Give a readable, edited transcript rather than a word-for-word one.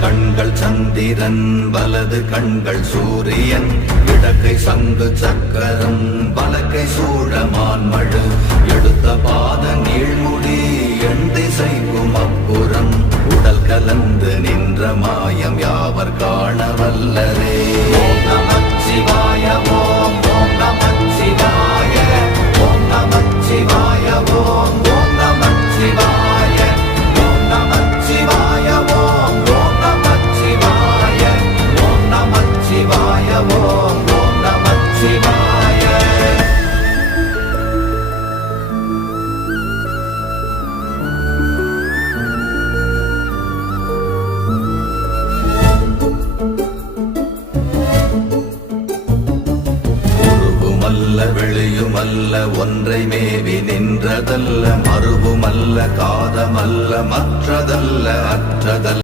கண்கள் சந்திரன் வலது கண்கள் சூரியன் இடக்கை சங்கு சக்கரம் வலக்கை சூழமான் மழு எடுத்த பாத நீழ்முடி எண் திசைக்கும் அப்புறம் உடல் கலந்து நின்ற மாயம் யாவர் காண வல்லரே. ஓம் நமச்சிவாய ஓம் ஓம் நமச்சிவாய ஓம் நமச்சிவாய ஓம் ஓம் நமச்சிவாய ஓம் நமச்சிவாய ஓம் ஓம் நமச்சிவாய ஓம் நமச்சிவாய ஓம் ஓம் நமச்சிவாய. வெளியுமல்ல ஒன்றை மேவி நின்றதல்ல மறுவுமல்ல காதமல்ல மற்றதல்ல அற்றதல்ல